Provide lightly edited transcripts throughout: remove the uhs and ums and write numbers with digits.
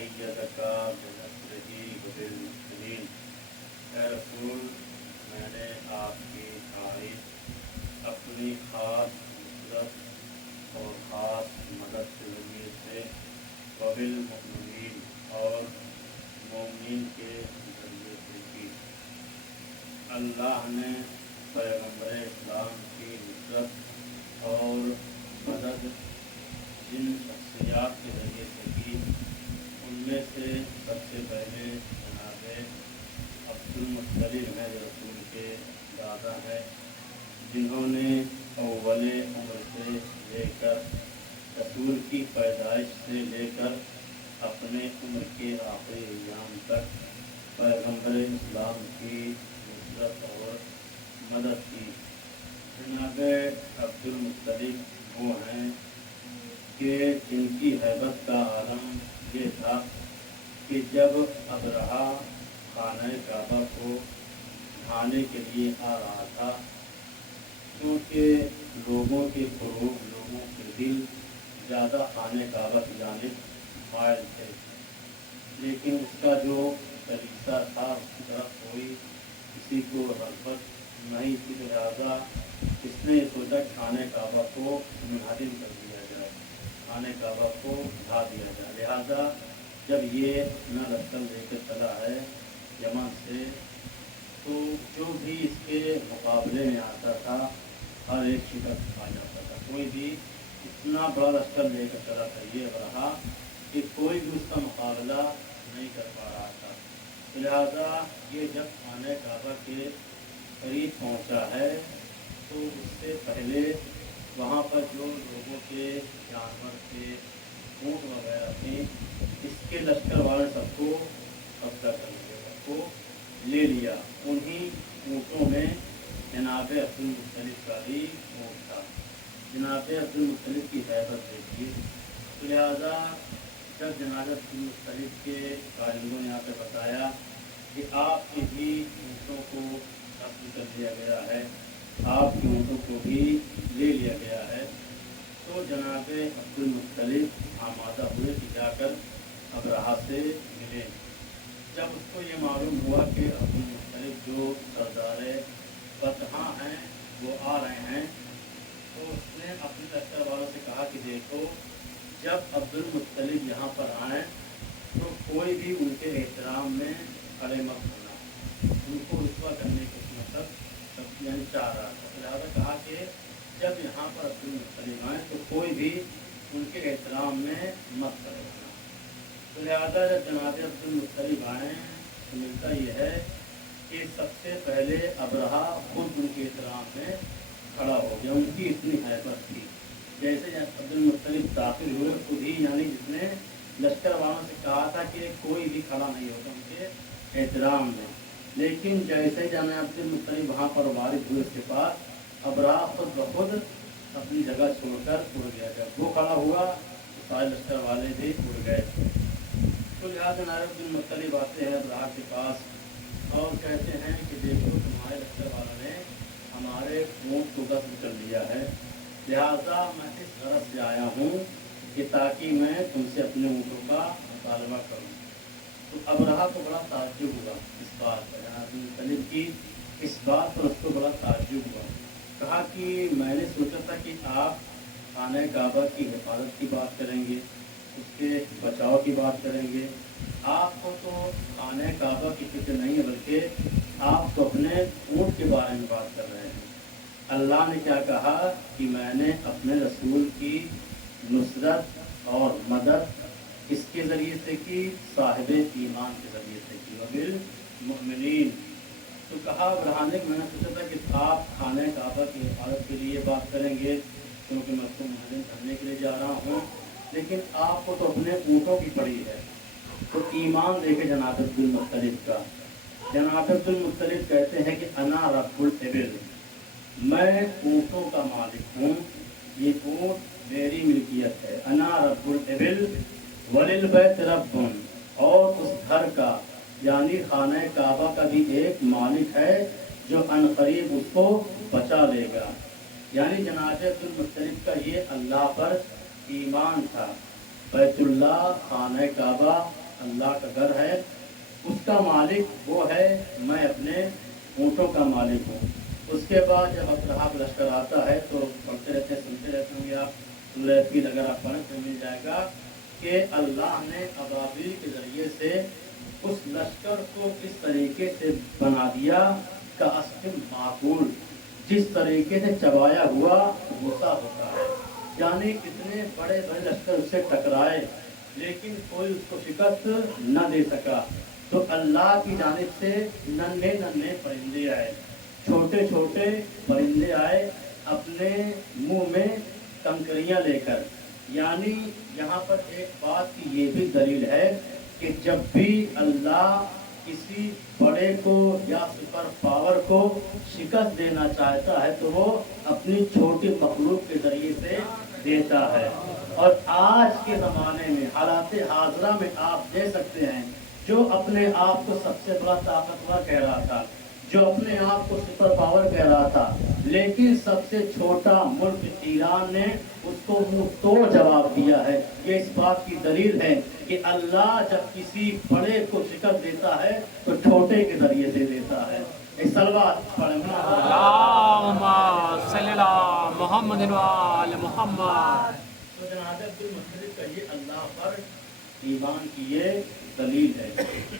अय्यदका बिनस्रिही वबिलमुमिनीन। ए रसूल, मैंने आपकी तारीफ अपनी खास नुसरत और ख़ास मदद के ज़रिए से वबिलमुमिनीन और मोमिन के ज़रिए से की। अल्लाह ने पैगम्बर इस्लाम की नुसरत और मदद जिन शख्सियात के ज़रिए से की, उनमें से सबसे पहले जनाब अब्दुल मुत्तलिब हैं, जो रसूल के दादा हैं, जिन्होंने अव्वल उम्र से लेकर रसूल की पैदाइश से लेकर अपने उम्र के आखिरी अय्याम तक पैगम्बर इस्लाम की नुसरत और मदद की। जनाब अब्दुल मुत्तलिब वो हैं कि जिनकी हैबत का आलम ये था कि जब अबरहा खाने काबा को ढाने के लिए आ रहा था, क्योंकि लोगों के फ़ुरूग, लोगों के दिल ज़्यादा खाने काबा की जानिब मायल थे, लेकिन उसका जो कलीसा था उसकी तरफ कोई किसी को रग़बत नहीं थी। लिहाजा इसने सोचा खाने काबा को मुनहदिम कर दिया जाए, खाने काबा को ढा दिया जाए। लिहाजा जब ये अपना लश्कर लेकर चला है यमन से, तो जो भी इसके मुकाबले में आता था हर एक शिकस्त पा जाता था। कोई भी इतना बड़ा लश्कर लेकर चला था ये रहा कि कोई भी उसका मुकाबला नहीं कर पा रहा था। लिहाजा ये जब खाने काबा के करीब पहुंचा है, तो उससे पहले वहाँ पर जो लोगों के जानवर थे, ऊँट वगैरह थे, इसके लश्कर वाले सबको कब्जा कर लिया, सबको ले लिया। उन्हीं ऊँटों में जनाब अब्दुल मुत्तलिब का भी ऊँट था। जनाब अब्दुल मुत्तलिब की हैबत देखिए। तो लिहाजा जब जनाब अब्दुल मुत्तलिब के कारिंदों ने यहाँ पे बताया कि आपके भी ऊँटों को कब्ज़ कर लिया गया है, आपके ऊँटों को भी ले लिया गया है, तो जनाब अब्दुल मुत्तलिब आमादा हुए कि जाकर अबरहा से मिले। जब उसको ये मालूम हुआ कि अब्दुल मुत्तलिब जो सरदार बतहा हैं वो आ रहे हैं, तो उसने अपने लश्कर वालों से कहा कि देखो, जब अब्दुल मुत्तलिब यहाँ पर आएँ तो कोई भी उनके एहतराम में खड़े मत होना, उनको रुस्वा करने के मतलब सब यानी चाह रहा था। लिहाजा कहा कि जब यहाँ पर अब्दुल मुत्तलिब आएँ तो कोई भी उनके एहतराम में मत खड़े होना। तो लिहाजा जब जनाब अब्दुल मुत्तलिब आएँ तो मिलता यह है कि सबसे पहले अबरहा खुद उनके एहतराम में खड़ा हो गया। उनकी इतनी हैबत थी। जैसे अब्दुल मुत्तलिब दाखिल हुए, खुद ही यानी जिसने लश्कर वालों से कहा था कि कोई भी खड़ा नहीं होता उनके एहतराम में, लेकिन जैसे ही जनाब अब्दुल मुत्तलिब वहाँ पर वारिद हुए उसके पास, अबरहा खुद ब खुद अपनी जगह छोड़कर उड़ गया। जब वो खड़ा हुआ तो सारे लश्कर वाले भी उड़ गए। तो लिहाजा जनाब अब्दुल मुत्तलिब आते हैं अबरहा के पास और कहते हैं कि देखो, तुम्हारे लश्कर वालों ने हमारे ऊँट को गस्ब कर लिया है, लिहाजा मैं इस गरज से आया हूँ कि ताकि मैं तुमसे अपने ऊँटों का मुतालबा करूँ। तो अबरहा को बड़ा ताज्जुब हुआ इस बात पर, जनाब मुत्तलिब की इस बात पर उसको बड़ा ताज्जुब हुआ। कहा कि मैंने सोचा था कि आप खाने काबा की हिफाजत की बात करेंगे, उसके बचाव की बात करेंगे, आपको तो खाने काबा की फिक्र नहीं है, बल्कि आप तो अपने ऊँट के बारे में बात कर रहे हैं। अल्लाह ने क्या कहा कि मैंने अपने रसूल की नुसरत और मदद किसके ज़रिए से की? साहिब ईमान के ज़रिए से की, वबिल मुमिनीन। तो कहा बढ़ाने को मैंने सोचा था कि आप खाने काबा की हिफाजत के लिए बात करेंगे, क्योंकि मैं उसको मुहर्रम करने के लिए जा रहा हूँ, लेकिन आपको तो अपने ऊँटों की पड़ी है। तो ईमान देखे जनाब अब्दुल मुत्तलिब का। जनाब अब्दुल मुत्तलिब कहते हैं कि अना रब्बुल इबिल, मैं ऊँटों का मालिक हूँ, ये ऊँट मेरी मिल्कियत है। अना रब्बुल इबिल वलिल बैत रब्बुन, और उस घर का यानी खाने काबा का भी एक मालिक है जो अनकरीब उसको बचा लेगा। यानी जनाब अब्दुल मुत्तलिब का ये अल्लाह पर ईमान था। बैतुल्लाह, खाने काबा اللہ کا گھر ہے، اس کا مالک وہ ہے، میں اپنے اونٹوں کا مالک ہوں۔ اس کے بعد جب ابرہہ کا لشکر آتا ہے تو پڑھتے رہتے ہیں، سنتے رہتے ہوں گے آپ، سورہ فیل اگر آپ پڑھیں تو مل جائے گا کہ اللہ نے ابابیل کے ذریعے سے اس لشکر کو اس طریقے سے بنا دیا کہ اسکم معقول، جس طریقے سے چبایا ہوا غصہ ہوتا ہے، یعنی اتنے بڑے بڑے لشکر اس سے ٹکرائے لیکن کوئی اس کو شکست نہ دے سکا۔ تو اللہ کی جانب سے ننھے ننھے پرندے آئے، چھوٹے چھوٹے پرندے آئے اپنے منہ میں کنکریاں لے کر، یعنی یہاں پر ایک بات کی یہ بھی دلیل ہے کہ جب بھی اللہ کسی بڑے کو یا سپر پاور کو شکست دینا چاہتا ہے تو وہ اپنی چھوٹی مخلوق کے ذریعے سے دیتا ہے۔ اور آج کے زمانے میں حالات حاضرہ میں آپ دیکھ سکتے ہیں، جو اپنے آپ کو سب سے بڑا طاقتور کہہ رہا تھا، جو اپنے آپ کو سپر پاور کہہ رہا تھا، لیکن سب سے چھوٹا ملک ایران نے اس کو منہ توڑ جواب دیا ہے۔ یہ اس بات کی دلیل ہے کہ اللہ جب کسی بڑے کو شکست دیتا ہے تو چھوٹے کے ذریعے سے دیتا ہے۔ ایک صلوات پڑھیں اللہم صلی اللہ محمد و آل محمد۔ تو جناب عبدالمطلب کا یہ اللہ پر ایمان کی یہ دلیل ہے،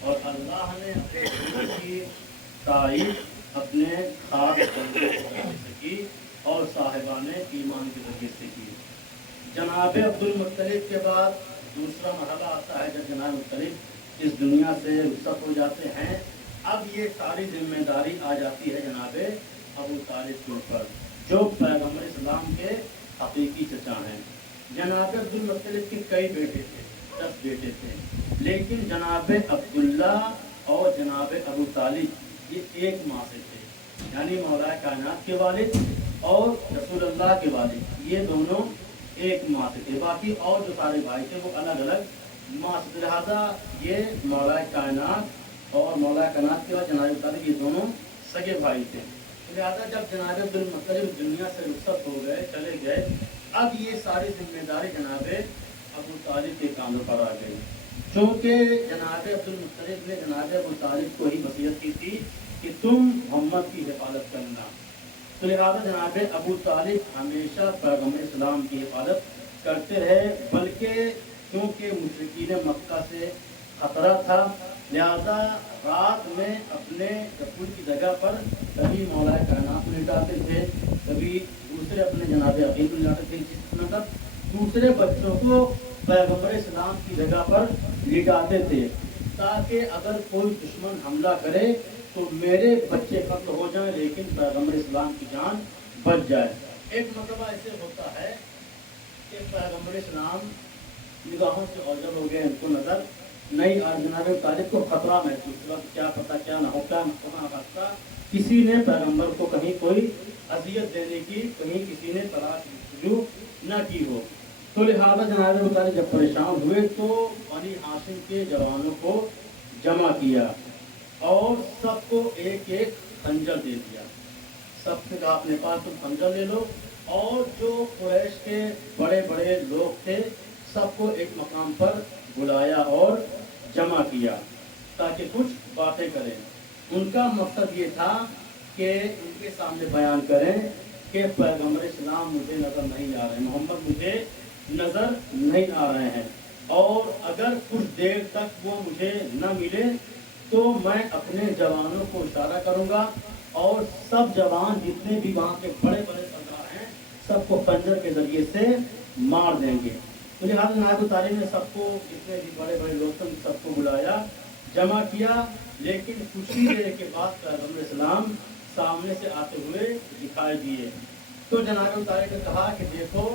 اور اللہ نے اپنے دین کی تعریف اپنے خاص بندے کے ذریعے سے کی اور صاحبان ایمان کے ذریعے سے کی۔ جناب عبدالمطلب کے بعد دوسرا مرحلہ آتا ہے جب جناب مطلب اس دنیا سے رخصت ہو جاتے ہیں، اب یہ ساری ذمہ داری آ جاتی ہے جناب ابو طالب کے اوپر، جو پیغمبر اسلام کے حقیقی چچا ہیں۔ جناب عبدالمطلب کے کئی بیٹے تھے، 10 بیٹے تھے، لیکن جناب عبداللہ اور جناب ابو طالب یہ ایک ماں سے تھے، یعنی مولا کائنات کے والد اور رسول اللہ کے والد، یہ دونوں ایک ماں سے تھے، باقی اور جو سارے بھائی تھے وہ الگ الگ ماں سے، لہٰذا یہ مولا کائنات اور مولا کائنات کے بعد جناب ابو طالب یہ دونوں سگے بھائی تھے۔ لہٰذا جب جناب عبدالمطلب دنیا سے رخصت ہو گئے، چلے گئے، اب یہ ساری ذمہ داری جناب ابو طالب کے کاندھوں پر آ گئی، چونکہ جناب عبدالمطلب نے جناب ابو طالب کو ہی وصیت کی تھی کہ تم محمد کی حفاظت کرنا، تو لہٰذا جناب ابو طالب ہمیشہ پیغمبر اسلام کی حفاظت کرتے رہے، بلکہ کیونکہ مشرکین مکہ سے خطرہ تھا، لہذا رات میں اپنے رسول کی جگہ پر کبھی مولا کائنات کو لٹاتے تھے، کبھی دوسرے اپنے جناب عقیل کو لٹاتے تھے، مطلب دوسرے بچوں کو پیغمبر اسلام کی جگہ پر لٹاتے تھے، تاکہ اگر کوئی دشمن حملہ کرے تو میرے بچے قتل ہو جائیں لیکن پیغمبر اسلام کی جان بچ جائے۔ ایک مرتبہ ایسے ہوتا ہے کہ پیغمبر اسلام نگاہوں سے اوجل ہو گئے، ان کو نظر نہیں آ، جناب طالب کو خطرہ محسوس ہوا، کیا پتہ کیا نہ ہو، کیا نہ ہوتا، کسی نے پیغمبر کو کہیں کوئی اذیت دینے کی، کہیں کسی نے تلاش جستجو نہ کی ہو، تو لہٰذا جناب ابو طالب جب پریشان ہوئے تو بنی ہاشم کے جوانوں کو جمع کیا اور سب کو ایک ایک خنجر دے دیا، سب سے کہا اپنے پاس تم خنجر لے لو، اور جو قریش کے بڑے بڑے لوگ تھے سب کو ایک مقام پر بلایا اور جمع کیا تاکہ کچھ باتیں کریں۔ ان کا مقصد یہ تھا کہ ان کے سامنے بیان کریں کہ پیغمبر اسلام مجھے نظر نہیں آ رہے ہیں، محمد مجھے نظر نہیں آ رہے ہیں، اور اگر کچھ دیر تک وہ مجھے نہ ملے تو میں اپنے جوانوں کو اشارہ کروں گا اور سب جوان جتنے بھی وہاں کے بڑے بڑے سردار ہیں سب کو خنجر کے ذریعے سے مار دیں گے۔ تو لہٰذا جناب ابو طالب نے سب کو، جتنے بھی بڑے بڑے لوگ تھے سب کو بلایا، جمع کیا، لیکن کچھ ہی دیر کے بعد پیغمبر اسلام سامنے سے آتے ہوئے دکھائی دیے، تو جناب ابو طالب نے کہا کہ دیکھو،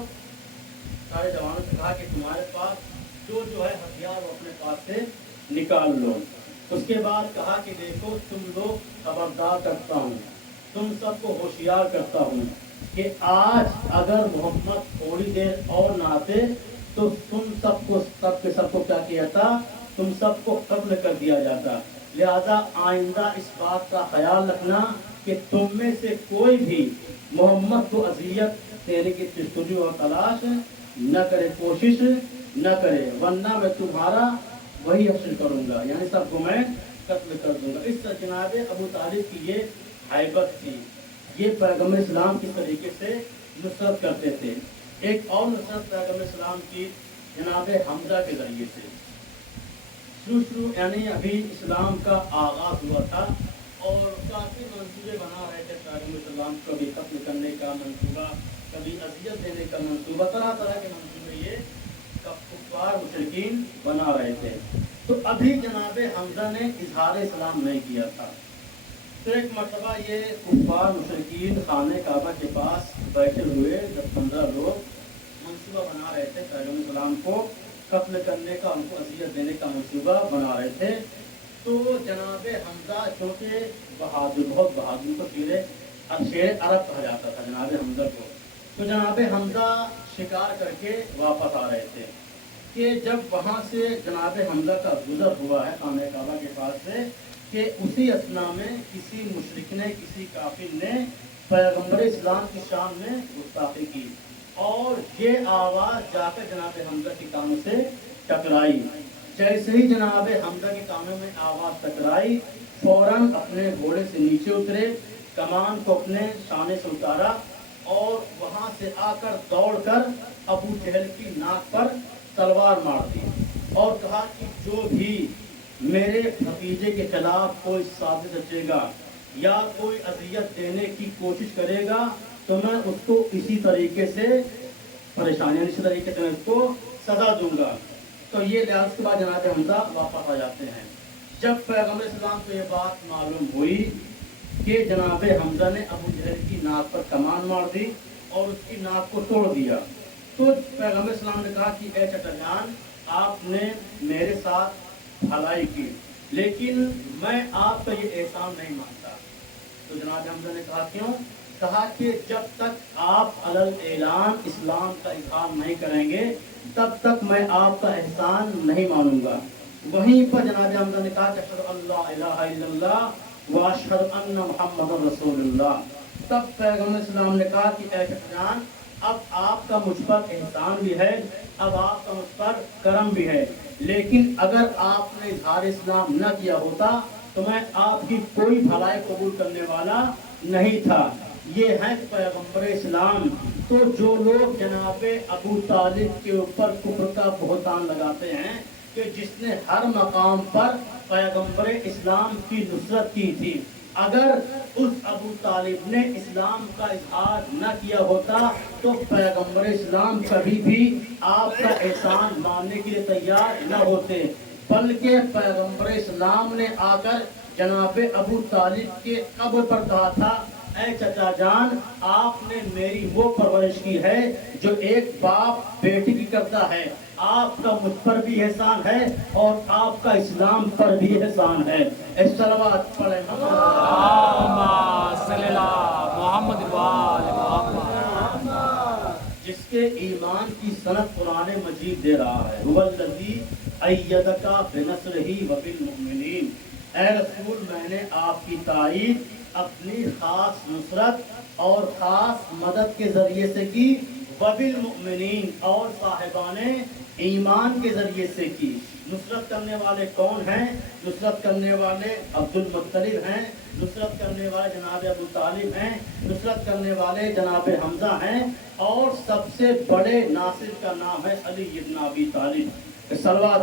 سارے جوانوں سے کہا کہ تمہارے پاس جو ہے ہتھیار وہ اپنے پاس سے نکال لو۔ اس کے بعد کہا کہ دیکھو تم لوگ خبردار کرتا ہوں، تم سب کو ہوشیار کرتا ہوں کہ آج اگر محمد تھوڑی دیر اور نہ آتے تو تم سب کو کیا کیا تھا، تم سب کو قتل کر دیا جاتا، لہذا آئندہ اس بات کا خیال رکھنا کہ تم میں سے کوئی بھی محمد کو اذیت دینے کی جستجو اور تلاش نہ کرے، کوشش نہ کرے، ورنہ میں تمہارا वही हासिल करूंगा, यानी सबको मैं कत्ल कर दूंगा। इस तरह जनाब अबू तालिब की ये हैबत थी। ये पैगम्बर इस्लाम किस तरीके से नुसरत करते थे। एक और नुसरत पैगम्बर इस्लाम की जनाब हमजा के जरिए से। शुरू यानी अभी इस्लाम का आगाज हुआ था और काफ़ी मंसूबे बना रहे थे पैगम्बर इस्लाम को, कभी कत्ल करने का मंसूबा, कभी अजियत देने का मंसूबा, तरह तरह के मंसूबे ये कुफ्फार मुशरिकीन बना रहे थे। तो अभी जनाब हमजा ने इजहार इस्लाम नहीं किया था। तो एक मरतबा ये कुफ्फार मुशरिकीन खाने काबा के पास बैठे हुए 10-15 लोग मंसूबा बना रहे थे, पैगम्बर इस्लाम को कत्ल करने का, उनको अजियत देने का मंसूबा बना रहे थे। तो जनाब हमजा चूँकि बहादुर, बहुत बहादुर को शेर अरब कहा जाता था जनाब हमजा को। तो जनाब हमजा शिकार करके वापस आ रहे थे कि जब वहाँ से जनाब हमजा का गुजर हुआ है खाने काबा के पास से, कि उसी असना में किसी मुशरिक ने, किसी काफिर ने पैगम्बर इस्लाम की शान में गुस्ताखी की और ये आवाज़ जाकर जनाब हमजा के कानों से टकराई। जैसे ही जनाब हमजा के कानों में आवाज़ टकराई, फौरन अपने घोड़े से नीचे उतरे, कमान को अपने शाने से उतारा और वहाँ से आकर दौड़कर अबू जहल की नाक पर तलवार मार दी और कहा कि जो भी मेरे भतीजे के खिलाफ कोई साजिश रचेगा या कोई अजियत देने की कोशिश करेगा तो मैं उसको इसी तरीके से परेशानियां, इसी तरीके से मैं उसको सजा दूंगा। तो ये लिहाज के बाद जनाब हमजा वापस आ जाते हैं। जब पैगम्बर इस्लाम को ये बात मालूम हुई कि जनाब हमजा ने अबू जहल की नाक पर कमान मार दी और उसकी नाक को तोड़ दिया, तो पैगम्बर इस्लाम ने कहा कि ए चचा जान, आपने मेरे साथ भलाई की, लेकिन मैं आपका ये एहसान नहीं मानता। तो जनाब हमजा ने कहा क्यों? कहा कि जब तक आप अलल ऐलान इस्लाम का इज़हार नहीं करेंगे तब तक मैं आपका एहसान नहीं मानूंगा। वहीं पर जनाब हमजा ने कहा कि अशहदु अल्ला इलाहा इल्लल्लाह व अशहदु अन्ना मुहम्मदुर रसूलुल्लाह। तब पैगम्बर इस्लाम ने कहा कि ऐ जान, अब आपका मुझ पर एहसान भी है, अब आपका मुझ पर करम भी है, लेकिन अगर आपने इज़हार इस्लाम न किया होता तो मैं आपकी कोई भलाई कबूल करने वाला नहीं था। ये है पैगम्बर इस्लाम। तो जो लोग जनाब अबू तालिब के ऊपर कुफ्र का बहतान लगाते हैं कि जिसने हर मकाम पर पैगम्बर इस्लाम की नुसरत की थी, अगर उस अबू तालिब ने इस्लाम का इजहार न किया होता तो पैगम्बर इस्लाम कभी भी आपका एहसान मानने के लिए तैयार न होते, बल्कि पैगम्बर इस्लाम ने आकर जनाब अबू तालिब के कब्र पर कहा था, ऐ चचा जान, आपने मेरी वो परवरिश की है जो एक बाप बेटी की करता है। आपका मुझ पर भी एहसान है और आपका इस्लाम पर भी एहसान है। सलवात पढ़े जिसके ईमान की सनद कुरान मजीद दे रहा है, हुवल्लज़ी अय्यदका बिनस्रिही व बिल मुमिनीन। ऐ रसूल, मैंने आपकी ताईद अपनी खास नुसरत और खास मदद के जरिए से की, वबिल मुमिनीन, और साहिबाने ईमान के जरिए से की। नुसरत करने वाले कौन हैं? नुसरत करने वाले अब्दुल मुत्तलिब हैं, नुसरत करने वाले जनाब अबू तालिब हैं, नुसरत करने वाले जनाब हमजा हैं, और सबसे बड़े नासिर का नाम है अली इब्न अबी तालिब। सलवात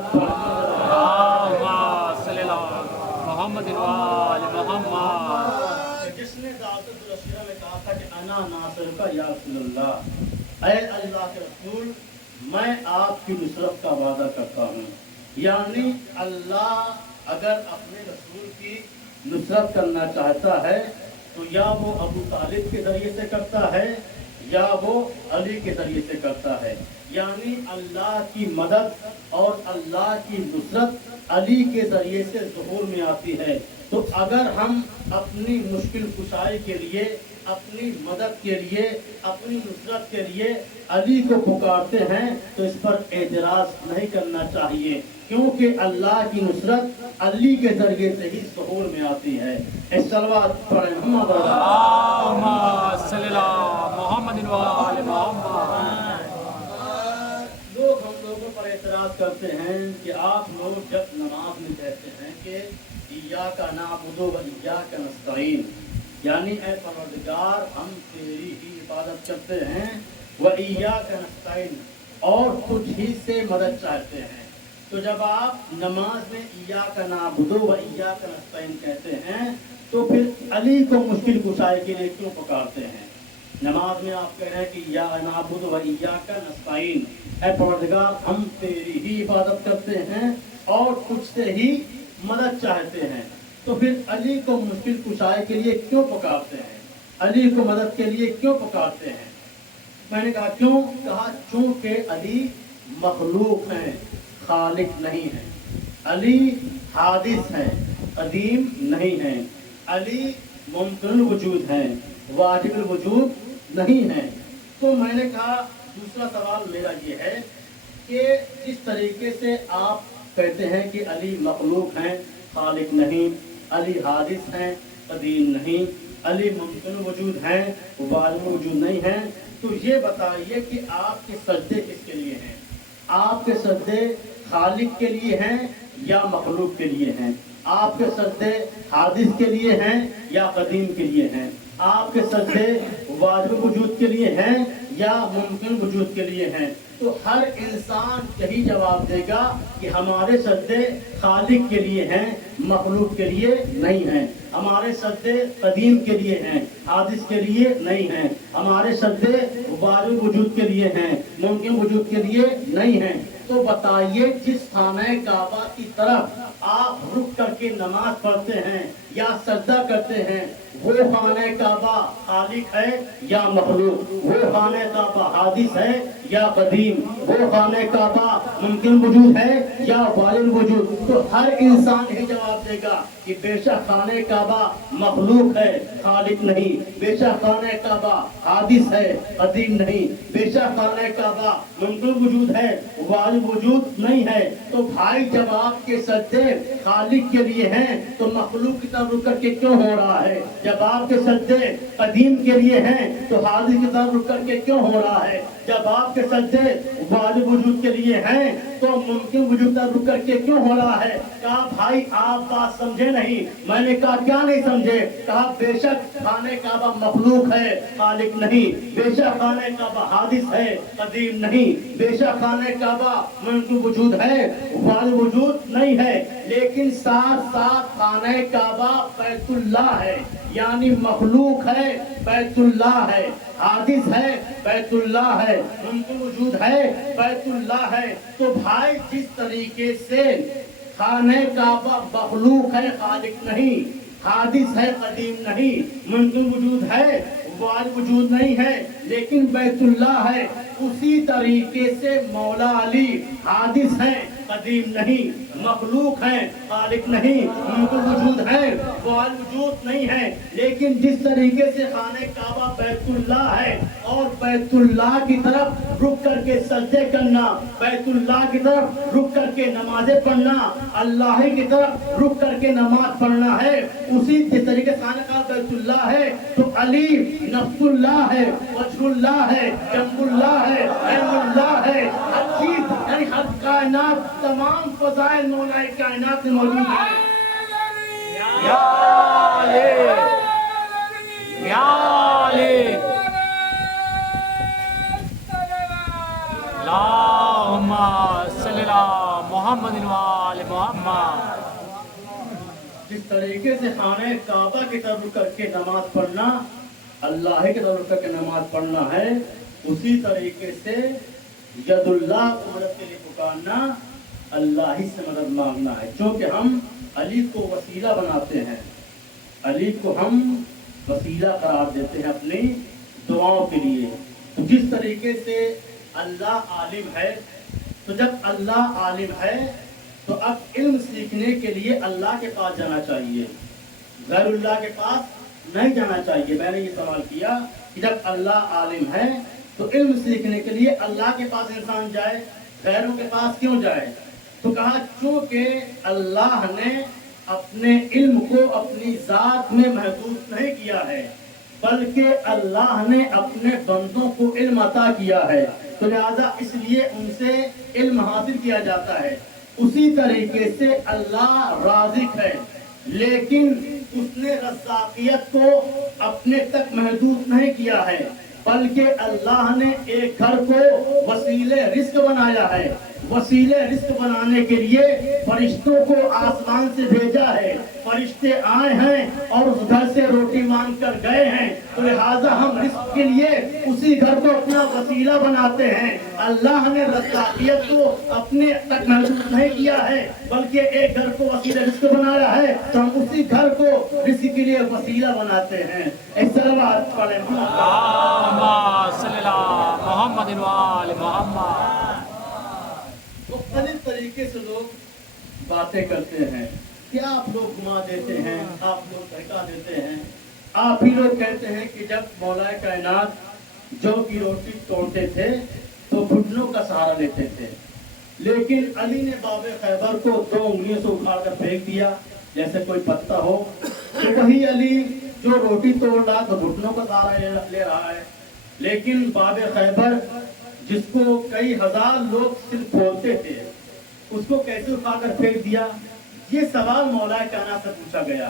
जिसने दावतुल अशरा में कहा था कि अना नासिर का या रसूलल्लाह, ऐ अल्लाह के रसूल, मैं आपकी नुसरत का वादा करता हूँ। यानी अल्लाह अगर अपने रसूल की नुसरत करना चाहता है तो या वो अबू तालिब के जरिए से करता है या वो अली के जरिए से करता है। यानी अल्लाह की मदद और अल्लाह की नुसरत अली के जरिए से ज़ुहूर में आती है। तो अगर हम अपनी मुश्किल कुशाई के लिए, अपनी मदद के लिए, अपनी नुसरत के लिए अली को पुकारते हैं तो इस पर एतराज़ नहीं करना चाहिए, क्योंकि अल्लाह की नुसरत अली के जरिए से ही ज़ुहूर में आती है। सलवात पढ़ें लोग हम लोगों पर اعتراض کرتے ہیں کہ آپ لوگ جب نماز میں کہتے ہیں کہ ایاک نعبد و ایاک نستعین، یعنی اے پروردگار ہم تیری ہی عبادت کرتے ہیں، و ایاک نستعین اور تجھ ہی سے مدد چاہتے ہیں، تو جب آپ نماز میں ایاک نعبد و ایاک نستعین کہتے ہیں تو پھر علی کو مشکل کشائی کے لیے کیوں پکارتے ہیں؟ نماز میں آپ کہہ رہے ہیں کہ یا نعبد و ایاک نستعین، اے پروردگار ہم تیری ہی عبادت کرتے ہیں اور تجھ سے ہی مدد چاہتے ہیں، تو پھر علی کو مشکل کشائی کے لیے کیوں پکارتے ہیں؟ علی کو مدد کے لیے کیوں پکارتے ہیں؟ میں نے کہا کیوں؟ کہا چونکہ علی مخلوق ہیں، خالق نہیں ہیں، علی حادث ہیں، قدیم نہیں ہیں، علی ممکن الوجود ہیں، واجب الوجود نہیں ہیں۔ تو میں نے کہا دوسرا سوال میرا یہ ہے کہ جس طریقے سے آپ کہتے ہیں کہ علی مخلوق ہیں، خالق نہیں، علی حادث ہیں، قدیم نہیں، علی ممکن وجود ہیں، واجب وجود نہیں ہیں، تو یہ بتائیے کہ آپ کے سجدے کس کے لیے ہیں؟ آپ کے سجدے خالق کے لیے ہیں یا مخلوق کے لیے ہیں؟ آپ کے سجدے حادث کے لیے ہیں یا قدیم کے لیے ہیں؟ آپ کے سجدے واجب وجود کے لیے ہیں یا ممکن وجود کے لیے ہیں؟ تو ہر انسان یہی جواب دے گا کہ ہمارے سجدے خالق کے لیے ہیں، مخلوق کے لیے نہیں ہیں، ہمارے سجدے قدیم کے لیے ہیں، حادث کے لیے نہیں ہیں، ہمارے سجدے واجب وجود کے لیے ہیں، ممکن وجود کے لیے نہیں ہیں۔ تو بتائیے جس خانہ کعبہ کی طرف آپ رک کر کے نماز پڑھتے ہیں یا سجدہ کرتے ہیں، وہ خانہ کعبہ خالق ہے یا مخلوق؟ وہ خانہ کعبہ حادث ہے یا قدیم؟ وہ خانہ کعبہ ممکن وجود ہے یا واجب وجود؟ تو ہر انسان یہ جواب دے گا کہ بے شک خانہ کعبہ مخلوق ہے، خالق نہیں، بے شک خانہ کعبہ حادث ہے، قدیم نہیں، بے شک خانہ کعبہ ممکن وجود ہے، واجب وجود نہیں ہے۔ تو بھائی جب آپ کے سجدے خالق کے لیے ہیں تو مخلوق کی طرف رک کر کے کیوں ہو رہا ہے؟ جب آپ کے سجدے قدیم کے لیے ہیں تو حادث کی طرف رک کر کے کیوں ہو رہا ہے؟ جب آپ کے سجدے واجب وجود کے لیے ہیں تو ممکن وجود تک رک کر کے کیوں ہو رہا ہے؟ کہا بھائی آپ بات سمجھے نہیں۔ میں نے کہا کیا نہیں سمجھے؟ کہا بے شک خانہ کعبہ مخلوق ہے، خالق نہیں، بے شک خانہ کعبہ حادث ہے، قدیم نہیں، بے شک خانہ کعبہ ممکن وجود ہے، واجب وجود نہیں ہے، لیکن ساتھ ساتھ خانہ کعبہ بیت اللہ ہے، یعنی مخلوق ہے، بیت اللہ ہے، حادث ہے، بیت اللہ ہے، ممکن وجود ہے، بیت اللہ ہے۔ تو بھائی جس طریقے سے خانہ کعبہ مخلوق ہے، خالق نہیں، حادث ہے، قدیم نہیں، ممکن وجود ہے، واجب وجود نہیں ہے، لیکن بیت اللہ ہے، اسی طریقے سے مولا علی حادث ہے، قدیم نہیں، مخلوق ہے، خالق نہیں، ممکن وجود ہے، واجب وجود نہیں ہے، لیکن جس طریقے سے خانہ کعبہ بیت اللہ ہے اور بیت اللہ کی طرف رک کر کے سجدے کرنا، بیت اللہ کی طرف رک کر کے نمازیں پڑھنا، اللہ کی طرف رک کر کے نماز پڑھنا ہے، اسی طریقے سے خانہ کعبہ بیت اللہ ہے تو علی نفس اللہ ہے، وجہ اللہ ہے، جنب اللہ ہے، علم اللہ ہے، ہر چیز یعنی ہر کائنات، تمام فضائل مولا کائنات میں موجود ہیں۔ یا علی یا علی اللہم صلی اللہ محمد و آل محمد۔ جس طریقے سے خانہ کعبہ کی طرف رک کر کے نماز پڑھنا اللہ کی طرف رک کر کے نماز پڑھنا ہے، اسی طریقے سے ید اللہ کو مدد کے لیے پکارنا اللہ ہی سے مدد مانگنا ہے، چونکہ ہم علی کو وسیلہ بناتے ہیں، علی کو ہم وسیلہ قرار دیتے ہیں اپنی دعاؤں کے لیے۔ تو جس طریقے سے اللہ عالم ہے، تو جب اللہ عالم ہے تو اب علم سیکھنے کے لیے اللہ کے پاس جانا چاہیے، غیر اللہ کے پاس نہیں جانا چاہیے۔ میں نے یہ سوال کیا کہ جب اللہ عالم ہے تو علم سیکھنے کے لیے اللہ کے پاس انسان جائے، غیروں کے پاس کیوں جائے؟ تو کہا چونکہ اللہ نے اپنے علم کو اپنی ذات میں محدود نہیں کیا ہے، بلکہ اللہ نے اپنے بندوں کو علم عطا کیا ہے، تو لہذا اس لیے ان سے علم حاصل کیا جاتا ہے۔ اسی طریقے سے اللہ رازق ہے، لیکن اس نے رزاقیت کو اپنے تک محدود نہیں کیا ہے، بلکہ اللہ نے ایک گھر کو وسیلے رزق بنایا ہے۔ وسیلے رزق بنانے کے لیے فرشتوں کو آسمان سے بھیجا ہے، فرشتے آئے ہیں اور اس گھر سے روٹی مانگ کر گئے ہیں، تو لہٰذا ہم رزق کے لیے اسی گھر کو اپنا وسیلہ بناتے ہیں۔ اللہ نے رزاقیت کو اپنے تک محدود نہیں کیا ہے، بلکہ ایک گھر کو وسیلہ رزق بنایا ہے، تو ہم اسی گھر کو رزق کے لیے وسیلہ بناتے ہیں۔ ایک صلوات پڑھیں۔ اللهم صل على محمد وآل محمد۔ مختلف طریقے سے لوگ باتیں کرتے ہیں کہ آپ لوگ گھما دیتے ہیں، آپ لوگ بہکا دیتے ہیں۔ آپ ہی لوگ کہتے ہیں کہ جب مولا کائنات جو کی روٹی توڑتے تھے تو گھٹنوں کا سہارا لیتے تھے، لیکن علی نے باب خیبر کو 2 انگلیوں سے اکھاڑ کر پھینک دیا جیسے کوئی پتا ہو، تو وہی علی جو روٹی توڑ رہا تو گھٹنوں کا سہارا لے رہا ہے، لیکن باب خیبر جس کو کئی ہزار لوگ صرف کھولتے تھے اس کو کیسے اٹھا کر پھینک دیا؟ یہ سوال مولا کائنات سے پوچھا گیا۔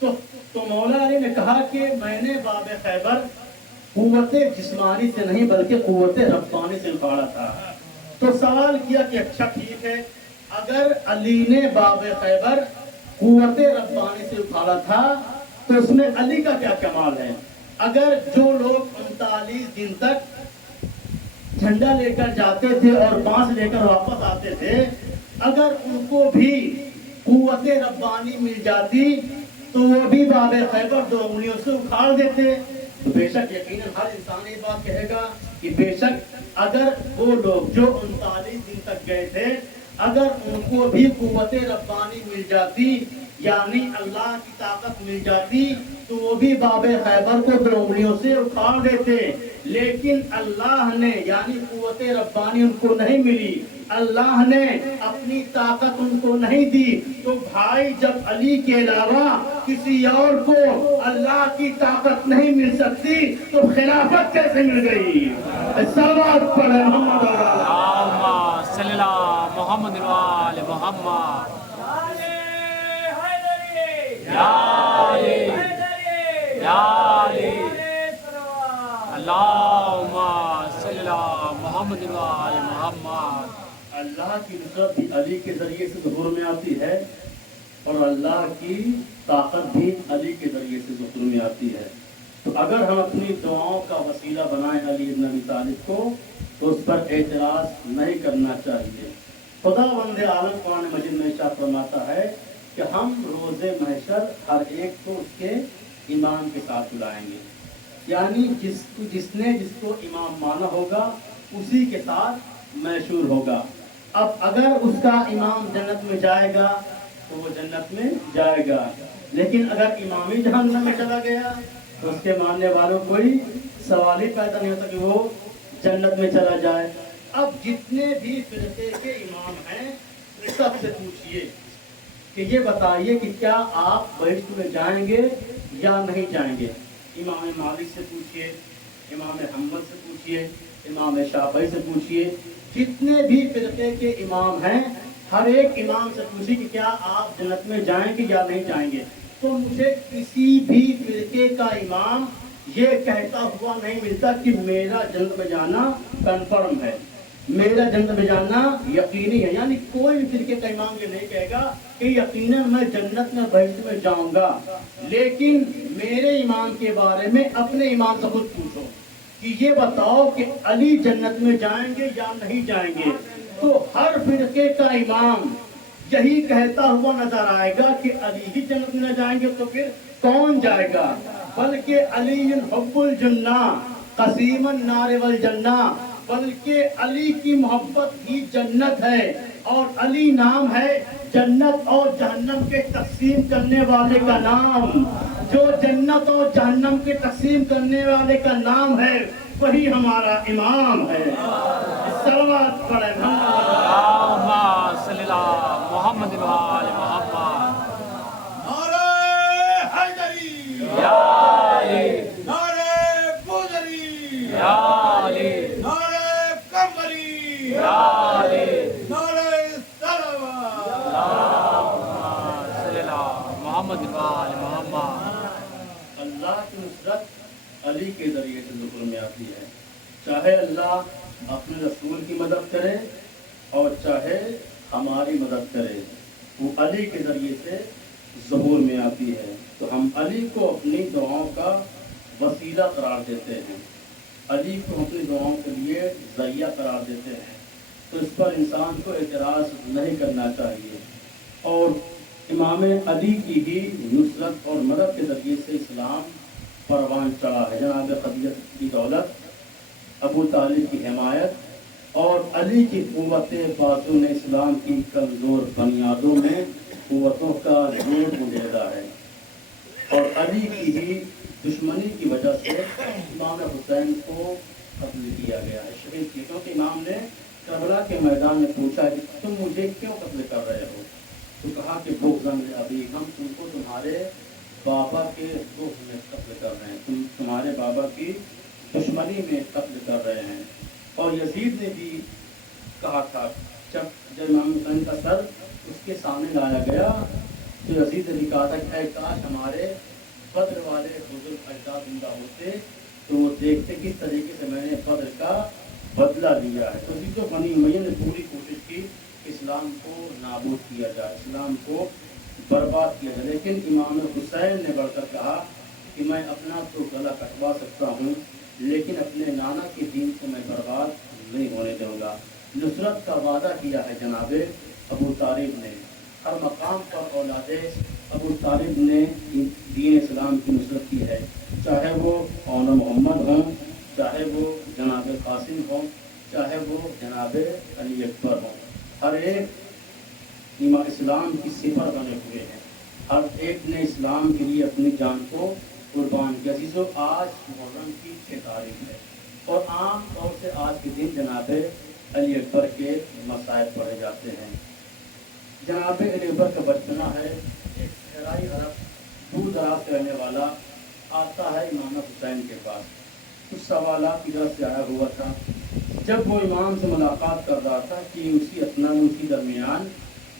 تو مولا علی نے کہا کہ میں نے باب خیبر قوت جسمانی سے نہیں بلکہ قوت ربانی سے اکھاڑا تھا۔ تو سوال کیا کہ اچھا ٹھیک ہے، اگر علی نے باب خیبر قوت ربانی سے اکھاڑا تھا تو اس میں علی کا کیا کمال ہے؟ اگر جو لوگ 39 دن تک جھنڈا لے کر جاتے تھے اور بانس لے کر واپس آتے تھے، اگر ان کو بھی قوت ربانی مل جاتی تو وہ بھی باب خیبر 2 انگلیوں سے اکھاڑ دیتے۔ تو بے شک یقیناً ہر انسان یہ بات کہے گا کہ بے شک اگر وہ لوگ جو 39 دن تک گئے تھے اگر ان کو بھی قوت ربانی مل جاتی، یعنی اللہ کی طاقت مل جاتی، تو وہ بھی باب خیبر کو 2 انگلیوں سے اکھاڑ دیتے، لیکن اللہ نے یعنی قوت ربانی ان کو نہیں ملی، اللہ نے اپنی طاقت ان کو نہیں دی۔ تو بھائی جب علی کے علاوہ کسی اور کو اللہ کی طاقت نہیں مل سکتی تو خلافت کیسے مل گئی؟ صلوات پڑھیں محمد اللهم صل على محمد وآل محمد۔ یا علی یا علی اللهم صل على محمد وآل محمد۔ اللہ کی نصرت بھی علی کے ذریعے سے ظہور میں آتی ہے اور اللہ کی طاقت بھی علی کے ذریعے سے ظہور میں آتی ہے۔ تو اگر ہم اپنی دعاؤں کا وسیلہ بنائیں علی بن ابی طالب کو تو اس پر اعتراض نہیں کرنا چاہیے۔ خدا بند عالم قرآن مجید میں ارشاد فرماتا ہے کہ ہم روز محشر ہر ایک کو اس کے امام کے ساتھ بلائیں گے، یعنی جس کو امام مانا ہوگا اسی کے ساتھ محشور ہوگا۔ اب اگر اس کا امام جنت میں جائے گا تو وہ جنت میں جائے گا، لیکن اگر امام ہی جہنم میں چلا گیا تو اس کے ماننے والوں کوئی سوال ہی پیدا نہیں ہوتا کہ وہ جنت میں چلا جائے۔ اب جتنے بھی فرقے کے امام ہیں سب سے پوچھئے کہ یہ بتائیے کہ کیا آپ بہشت میں جائیں گے یا نہیں جائیں گے؟ امام مالک سے پوچھئے، امام حنبل سے پوچھئے، امام شافعی سے پوچھئے، جتنے بھی فرقے کے امام ہیں ہر ایک امام سے پوچھئے کہ کیا آپ جنت میں جائیں گے یا نہیں جائیں گے؟ تو مجھے کسی بھی فرقے کا امام یہ کہتا ہوا نہیں ملتا کہ میرا جنت میں جانا کنفرم ہے، میرا جنت میں جانا یقینی ہے، یعنی کوئی بھی فرقے کا امام یہ نہیں کہے گا کہ یقیناً میں جنت میں بہشت میں جاؤں گا۔ لیکن میرے امام کے بارے میں اپنے امام سے خود پوچھو کہ یہ بتاؤ کہ علی جنت میں جائیں گے یا نہیں جائیں گے؟ تو ہر فرقے کا امام یہی کہتا ہوا نظر آئے گا کہ علی ہی جنت میں نہ جائیں گے تو پھر کون جائے گا؟ بلکہ علی حب الجنہ قسیم النار والجنہ، بلکہ علی کی محبت ہی جنت ہے، اور علی نام ہے جنت اور جہنم کے تقسیم کرنے والے کا نام۔ جو جنت اور جہنم کے تقسیم کرنے والے کا نام ہے وہی ہمارا امام ہے۔ صلوات پڑھیں اللهم صل على محمد وآل محمد۔ نعرہ حیدری، یا علی आले नारे सलावत। सल्लल्लाहु मोहम्मद व आले मोहम्मद। अल्लाह की नुसरत अली के जरिए से ज़ुहूर में आती है। चाहे अल्लाह अपने रसूल की मदद करे और चाहे हमारी मदद करे, वो अली के जरिए से ज़ुहूर में आती है। तो हम अली को अपनी दुआओं का वसीला करार देते हैं, अली को अपनी दुआओं के लिए ज़रिया करार देते हैं। तो इस पर इंसान को एतराज़ नहीं करना चाहिए। और इमाम अली की ही नुसरत और मदद के ज़रिए से इस्लाम परवान चढ़ा है। जनाब खदीजा की दौलत, अबू तालिब की हिमायत और अली की क़ुव्वत बाज़ू ने इस्लाम की कमज़ोर बुनियादों में क़ुव्वतों का जोर बुझेदा है। और अली की ही दुश्मनी की वजह से इमाम हुसैन को कत्ल किया गया है, शहीद किया। क्योंकि इमाम ने करबला के मैदान में पूछा कि तुम मुझे क्यों कत्ल कर रहे हो? तो कहा कि बुग़्ज़न अभी हम तुमको तुम्हारे बाबा के दुख में कत्ल कर रहे हैं, तुम्हारे बाबा की दुश्मनी में कत्ल कर रहे हैं। और यजीद ने भी कहा था, जब इमाम हुसैन का सर उसके सामने लाया गया तो यजीद ने भी कहा था कि काश हमारे बद्र वाले बुजुर्ग अजदाद जिंदा होते तो वो देखते किस तरीके से मैंने बद्र का बदला लिया है। तो इसी तो बनी उमैया ने पूरी कोशिश की इस्लाम को नाबूद किया जाए, इस्लाम को बर्बाद किया जाए। लेकिन इमाम हुसैन ने बढ़कर कहा कि मैं अपना तो गला कटवा सकता हूँ, लेकिन अपने नाना के दीन को मैं बर्बाद नहीं होने दूंगा। नुसरत का वादा किया है जनाब अबू तालिब ने। हर मकाम पर औलादे अबू तालिब ने दीन इस्लाम की नुसरत की है, चाहे वो औन मोहम्मद हों, चाहे वो जनाब कासिम हों, चाहे वो जनाब अली अकबर हों। हर एक इस्लाम की सिफर बने हुए हैं, हर एक ने इस्लाम के लिए अपनी जान को कुर्बान किया। अजीज़ों, आज मुहर्रम की 6 तारीख है और आम तौर से आज के दिन जनाब अली अकबर के मसाइब पढ़े जाते हैं। जनाब अली अकबर का बचपना है, एक सहराई अरब दूर दराज से रहने वाला आता है इमाम हुसैन के पास। कुछ सवालात की तरफ से आया हुआ था। जब वो इमाम से मुलाकात कर रहा था कि उसी दरमियान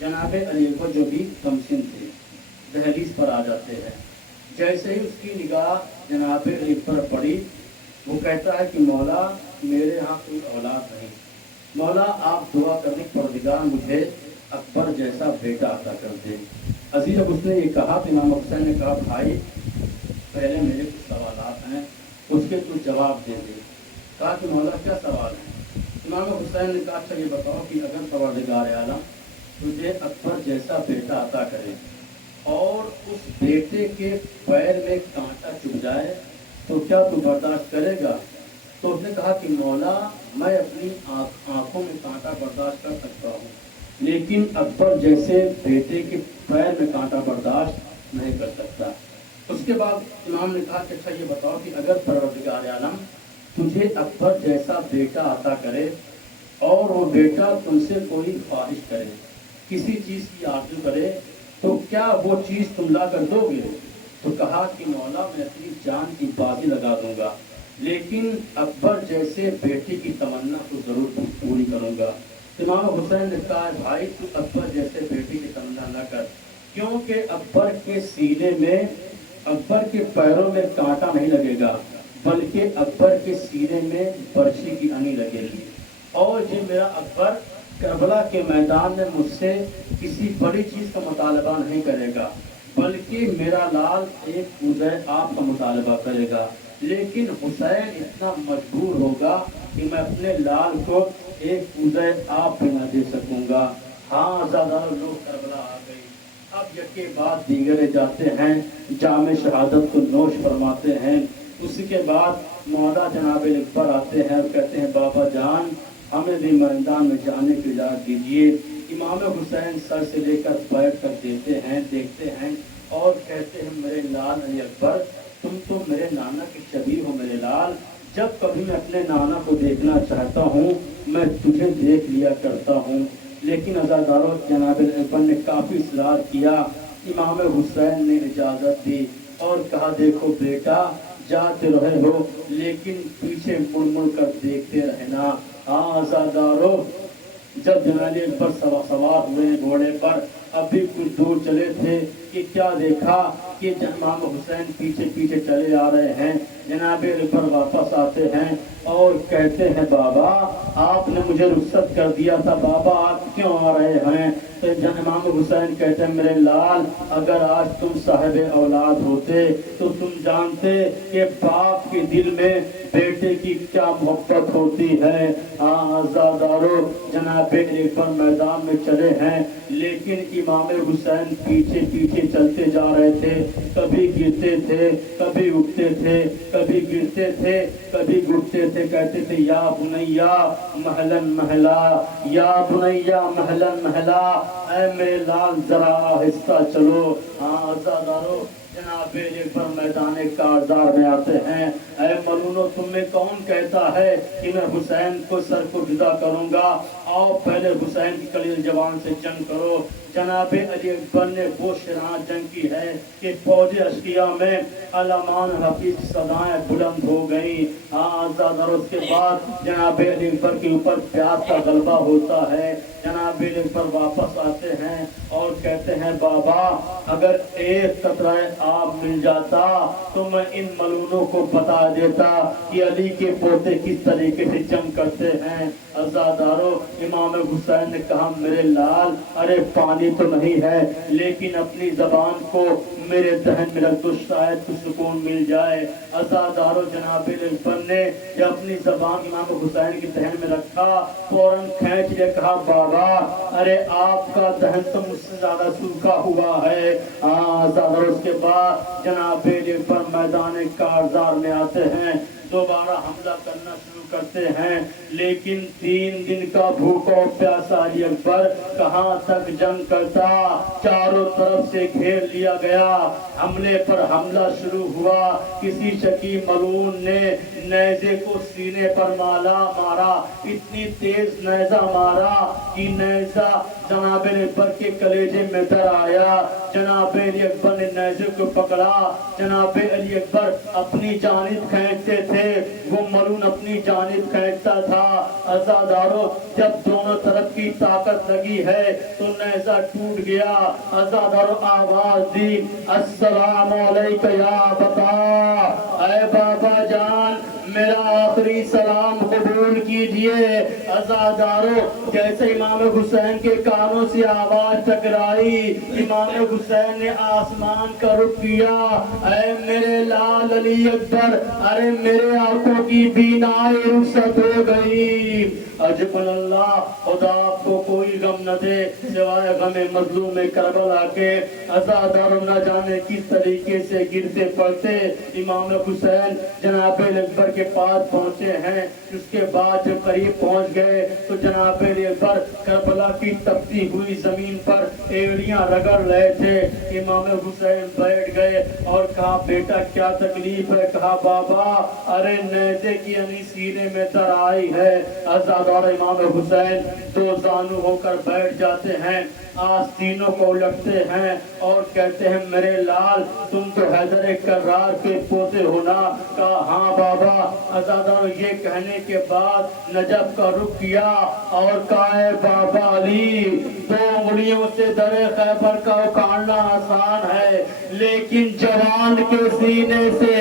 जनाब अली अकबर जो भी कमसिन थे दहलीज पर आ जाते हैं। जैसे ही उसकी निगाह जनाब अली पर पड़ी, वो कहता है कि मौला मेरे यहाँ कोई औलाद नहीं, मौला आप दुआ करने परवरदिगार मुझे अकबर जैसा बेटा अता कर दे। अजीज जब उसने ये कहा तो इमाम हुसैन ने कहा भाई पहले मेरे कुछ सवालात हैं, उसके कुछ जवाब दे दे। कहा कि मौला क्या सवाल है? इमाम हुसैन ने कहा अच्छा ये बताओ कि अगर परवरदिगार आलम तुझे अकबर जैसा बेटा अता करे और उस बेटे के पैर में कांटा चुभ जाए तो क्या तू बर्दाश्त करेगा? तो उसने कहा कि मौला मैं अपनी आँखों में कांटा बर्दाश्त कर सकता हूँ, लेकिन अकबर जैसे बेटे के पैर में कांटा बर्दाश्त नहीं कर सकता। उसके बाद इमाम ने कहा कि अच्छा ये बताओ कि अगर परवरदिगार आलम तुझे अकबर जैसा बेटा अता करे और वो बेटा तुमसे कोई ख्वाहिश करे, किसी चीज़ की आरज़ू करे, तो क्या वो चीज़ तुम ला कर दोगे? तो कहा कि मौला मैं अपनी जान की बाजी लगा दूंगा, लेकिन अकबर जैसे बेटे की तमन्ना को ज़रूर पूरी करूंगा। इमाम हुसैन ने कहा भाई तू अकबर जैसे बेटे की तमन्ना न कर, क्योंकि अकबर के सीने में, अकबर के पैरों में कांटा नहीं लगेगा, बल्कि अकबर के सीने में बर्छी की अनी लगेगी। और ये मेरा अकबर करबला के मैदान में मुझसे किसी बड़ी चीज़ का मुतालबा नहीं करेगा, बल्कि मेरा लाल एक उदय आप का मुतालबा करेगा। लेकिन हुसैन इतना मजबूर होगा कि मैं अपने लाल को एक उदय आप भी न दे सकूंगा। हाँ ज़्यादातर लोग करबला आ गई। अब यके बाद दीगरे जाते हैं, जामे शहादत को नोश फरमाते हैं। उसके बाद मौला जनाब अकबर आते हैं और कहते हैं बाबा जान हमें भी मैदान में जाने की इजाज़त दीजिए। इमाम हुसैन सर से लेकर पैर तक देखते हैं और कहते हैं मेरे लाल अली अकबर तुम तो मेरे नाना के शबीह हो मेरे लाल, जब कभी मैं अपने नाना को देखना चाहता हूँ मैं तुझे देख लिया करता हूँ। लेकिन अज़ादारों जनाब अकबर ने काफ़ी इसरार किया, इमाम हुसैन ने इजाज़त दी और कहा देखो बेटा जाते रहे हो लेकिन पीछे मुड़ मुड़ कर देखते रहना। हाँ आज़ादारों जब जनाब पर सवार हुए घोड़े पर, अभी कुछ दूर चले थे कि क्या देखा कि इमाम हुसैन पीछे पीछे चले आ रहे हैं। जनाब पर वापस आते हैं और कहते हैं बाबा आपने मुझे रुखसत कर दिया था, बाबा आप क्यों आ रहे हैं? तो इमाम हुसैन कहते हैं मेरे लाल, अगर आज तुम साहिब औलाद होते तो तुम जानते कि बाप के दिल में बेटे की क्या मोहब्बत होती है। आज़ादारो जनाब एक बार मैदान में चले हैं, लेकिन इमाम हुसैन पीछे पीछे चलते जा रहे थे। कभी गिरते थे, कभी उठते थे, कभी गिरते थे, कभी उठते थे। कहते थे या बुनैया महलन महला, या बुनैया महलन महला, ऐ मेरे लाल जरा आहिस्ता चलो। आज़ादारो जनाब एक बार मैदान कारजार में आते हैं। ऐ मलूनो तुम्हें कौन कहता है कि मैं हुसैन को सर को जुदा करूंगा? आओ पहले हुसैन की कलील जवान से जंग करो। जनाब अली अकबर ने वो शराना जंग की है कि फौज अशकिया में अलामान हफीज सदाएं बुलंद हो गई। और उसके बाद जनाब अली अकबर के ऊपर प्यास का गलबा होता है। जनाब अली अकबर वापस आते हैं और कहते हैं बाबा अगर एक कतरा आब मिल जाता तो मैं इन मलूनों को बता देता कि अली के पोते किस तरीके से जंग करते हैं। अज़ादारो इमाम हुसैन ने कहा मेरे लाल, अरे पानी तो नहीं है लेकिन अपनी जबान को मेरे दहन में रख दो, शायद कुछ सुकून मिल जाए। अज़ादारो जनाब अकबर ने जब अपनी जबान इमाम हुसैन के दहन में रखा फौरन खींच के कहा बाबा अरे आपका दहन तो मुझसे ज्यादा सूखा हुआ है। अज़ादारो उसके बाद जनाब अकबर मैदान कारजार में आते हैं, दोबारा हमला करना शुरू करते हैं। लेकिन 3 दिन का भूखा और प्यासा अली अकबर कहाँ तक जंग करता? चारों तरफ से घेर लिया गया। हमले पर हमला शुरू हुआ। किसी शकी मलून ने नेज़े को सीने पर मारा, इतनी तेज नेज़ा मारा कि नेज़ा जनाब अकबर के कलेजे में दर आया। जनाब अली अकबर ने नेज़े को पकड़ा। जनाब अली अकबर अपनी जानिब खींचते थे, वो मलून अपनी जानिब खींचता था। अज़ादारो जब दोनों तरफ की ताकत लगी है तो नेज़ा टूट गया। अज़ादारो आवाज दी अस्सलाम अलैका या बता, ऐ बाबा जान मेरा आखिरी सलाम कबूल कीजिए। अज़ादारो जैसे इमाम हुसैन के कानों से आवाज टकराई, इमाम हुसैन ने आसमान का रुख किया। ऐ मेरे लाल अली अकबर, अरे मेरे आंखों की बीनाई रुखसत हो गई। अजबन अल्लाह, खुदा आपको कोई गम न दे सिवाय गमे मजलूम करबला के। अज़ादारो न जाने किस तरीके से गिरते पड़ते इमाम हुसैन जनाब अकबर के पास पहुंचे हैं। उसके बाद जब करीब पहुंच गए तो जनाब अकबर करबला की तपती हुई जमीन पर एड़ियां रगड़ रहे थे। इमाम हुसैन बैठ गए और कहा बेटा क्या तकलीफ है? कहा बाबा अरे नेज़े की अनी सीने में दर आई है। अज़ादारो इमाम हुसैन 2 जानू होकर बैठ जाते हैं, आस्तीनों को उलटते हैं और कहते हैं मेरे लाल तुम तो हैदर कर्रार के पोते हो ना? कहा हाँ बाबा। अज़ादारो ये कहने के बाद नजब का रुख किया और कहा बाबा अली 2 उंगलियों से दरे खैबर का उखाड़ना आसान है, लेकिन जवान के सीने से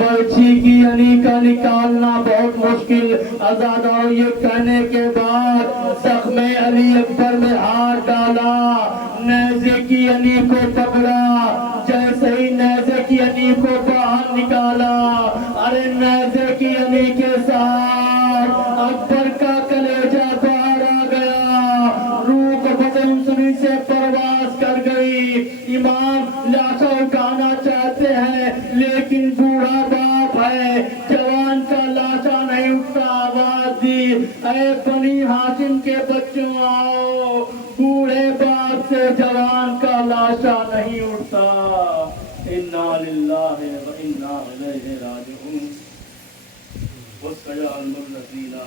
बर्छी की अनी का निकालना बहुत मुश्किल। अज़ादारो ये कहने के बाद ज़ख्मे अली अकबर में हाथ डाला, नेज़े की अनी को पकड़ा। जैसे ही नेज़े की अनी को बाहर निकाला, अरे नेज़े की अनी के साथ अकबर का कलेजा बाहर आ गया। रूह को बदन से परवास कर गई। इमाम लाशा उठाना चाहते हैं लेकिन बूढ़ा बाप है, जवान का लाशा नहीं उठता। आवाज दी ऐ बनी हाशिम के बच्चों आओ, बूढ़े बाप से जवान का लाशा नहीं उठता। इन्ना लिल्लाहि व इन्ना इलैहि राजिऊन। वसयअलुल्लज़ीना